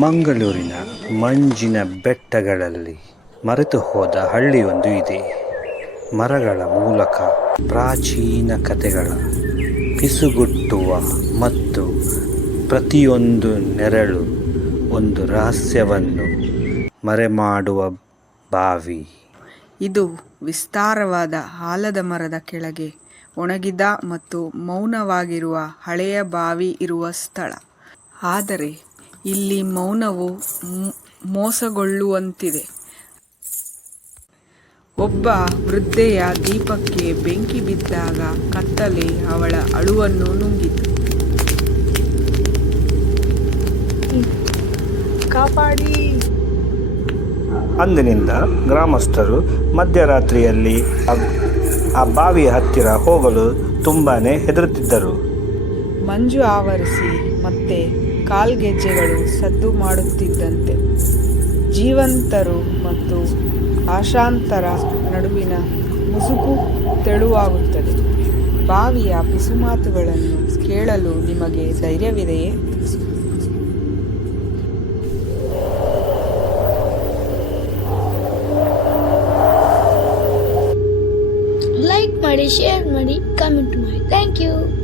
ಮಂಗಳೂರಿನ ಮಂಜಿನ ಬೆಟ್ಟಗಳಲ್ಲಿ ಮರೆತು ಹೋದ ಹಳ್ಳಿಯೊಂದು ಇದೆ. ಮರಗಳ ಮೂಲಕ ಪ್ರಾಚೀನ ಕಥೆಗಳ ಪಿಸುಗುಟ್ಟುವ ಮತ್ತು ಪ್ರತಿಯೊಂದು ನೆರಳು ಒಂದು ರಹಸ್ಯವನ್ನು ಮರೆಮಾಡುವ ಬಾವಿ. ಇದು ವಿಸ್ತಾರವಾದ ಆಲದ ಮರದ ಕೆಳಗೆ ಒಣಗಿದ ಮತ್ತು ಮೌನವಾಗಿರುವ ಹಳೆಯ ಬಾವಿ ಇರುವ ಸ್ಥಳ. ಆದರೆ ಇಲ್ಲಿ ಮೌನವು ಮೋಸಗೊಳ್ಳುವಂತಿದೆ. ಒಬ್ಬ ವೃದ್ಧೆಯ ದೀಪಕ್ಕೆ ಬೆಂಕಿ ಬಿದ್ದಾಗ ಕತ್ತಲೆ ಅವಳ ಅಳುವನ್ನು ನುಂಗಿತು. ಕಾಪಾಡಿ! ಅಂದಿನಿಂದ ಗ್ರಾಮಸ್ಥರು ಮಧ್ಯರಾತ್ರಿಯಲ್ಲಿ ಆ ಬಾವಿಯ ಹತ್ತಿರ ಹೋಗಲು ತುಂಬಾನೇ ಹೆದರುತ್ತಿದ್ದರು. ಮಂಜು ಆವರಿಸಿ ಮತ್ತೆ ಕಾಲ್ಗೆಜ್ಜೆಗಳು ಸದ್ದು ಮಾಡುತ್ತಿದ್ದಂತೆ ಜೀವಂತರು ಮತ್ತು ಆಶಾಂತರ ನಡುವಿನ ಮುಸುಕು ತೆಳುವಾಗುತ್ತದೆ. ಬಾವಿಯ ಪಿಸುಮಾತುಗಳನ್ನು ಕೇಳಲು ನಿಮಗೆ ಧೈರ್ಯವಿದೆಯೇ? ಲೈಕ್ ಮಾಡಿ, ಶೇರ್ ಮಾಡಿ, ಕಮೆಂಟ್ ಮಾಡಿ. Thank you.